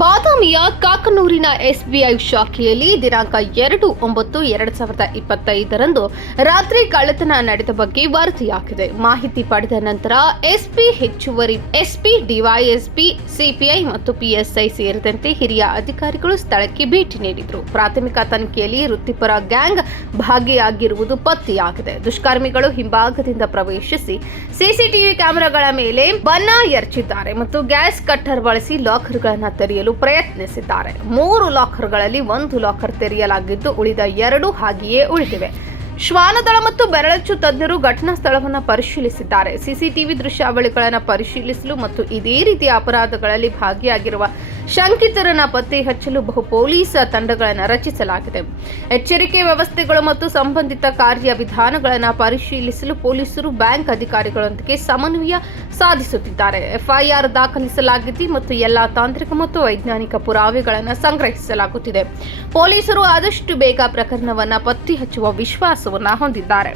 ಬಾದಾಮಿಯ ಕಾಕನೂರಿನ ಎಸ್ಬಿಐ ಶಾಖೆಯಲ್ಲಿ ದಿನಾಂಕ 2/9/2025ರಂದು ರಾತ್ರಿ ಕಳ್ಳತನ ನಡೆದ ಬಗ್ಗೆ ವರದಿಯಾಗಿದೆ. ಮಾಹಿತಿ ಪಡೆದ ನಂತರ ಎಸ್ಪಿ ಹೆಚ್ಚುವರಿ ಎಸ್ಪಿ, ಡಿವೈಎಸ್ಪಿ, ಸಿಪಿಐ ಮತ್ತು ಪಿಎಸ್ಐ ಸೇರಿದಂತೆ ಹಿರಿಯ ಅಧಿಕಾರಿಗಳು ಸ್ಥಳಕ್ಕೆ ಭೇಟಿ ನೀಡಿದರು. ಪ್ರಾಥಮಿಕ ತನಿಖೆಯಲ್ಲಿ ವೃತ್ತಿಪರ ಗ್ಯಾಂಗ್ ಭಾಗಿಯಾಗಿರುವುದು ಪತ್ತೆಯಾಗಿದೆ. ದುಷ್ಕರ್ಮಿಗಳು ಹಿಂಭಾಗದಿಂದ ಪ್ರವೇಶಿಸಿ ಸಿಸಿಟಿವಿ ಕ್ಯಾಮೆರಾಗಳ ಮೇಲೆ ಬಣ್ಣ ಎರಚಿದ್ದಾರೆ ಮತ್ತು ಗ್ಯಾಸ್ ಕಟ್ಟರ್ ಬಳಸಿ ಲಾಕರ್ಗಳನ್ನು ತೆರೆಯಲು ಪ್ರಯತ್ನಿಸಿದ್ದಾರೆ. 3 ಲಾಕರ್ಗಳಲ್ಲಿ 1 ಲಾಕರ್ ತೆರೆಯಲಾಗಿದ್ದು ಉಳಿದ 2 ಹಾಗೆಯೇ ಉಳಿದಿವೆ. ಶ್ವಾನದಳ ಮತ್ತು ಬೆರಳಚ್ಚು ತಜ್ಞರು ಘಟನಾ ಸ್ಥಳವನ್ನು ಪರಿಶೀಲಿಸಿದ್ದಾರೆ. ಸಿಸಿಟಿವಿ ದೃಶ್ಯಾವಳಿಗಳನ್ನು ಪರಿಶೀಲಿಸಲು ಮತ್ತು ಇದೇ ರೀತಿಯ ಅಪರಾಧಗಳಲ್ಲಿ ಭಾಗಿಯಾಗಿರುವ ಶಂಕಿತರನ್ನು ಪತ್ತೆ ಹಚ್ಚಲು ಬಹು ಪೊಲೀಸ್ ತಂಡಗಳನ್ನು ರಚಿಸಲಾಗಿದೆ. ಎಚ್ಚರಿಕೆ ವ್ಯವಸ್ಥೆಗಳು ಮತ್ತು ಸಂಬಂಧಿತ ಕಾರ್ಯವಿಧಾನಗಳನ್ನು ಪರಿಶೀಲಿಸಲು ಪೊಲೀಸರು ಬ್ಯಾಂಕ್ ಅಧಿಕಾರಿಗಳೊಂದಿಗೆ ಸಮನ್ವಯ ಸಾಧಿಸುತ್ತಿದ್ದಾರೆ. ಎಫ್ಐಆರ್ ದಾಖಲಿಸಲಾಗಿದೆ ಮತ್ತು ಎಲ್ಲಾ ತಾಂತ್ರಿಕ ಮತ್ತು ವೈಜ್ಞಾನಿಕ ಪುರಾವೆಗಳನ್ನು ಸಂಗ್ರಹಿಸಲಾಗುತ್ತಿದೆ. ಪೊಲೀಸರು ಆದಷ್ಟು ಬೇಗ ಪ್ರಕರಣವನ್ನು ಪತ್ತೆ ಹಚ್ಚುವ ವಿಶ್ವಾಸವನ್ನು ಹೊಂದಿದ್ದಾರೆ.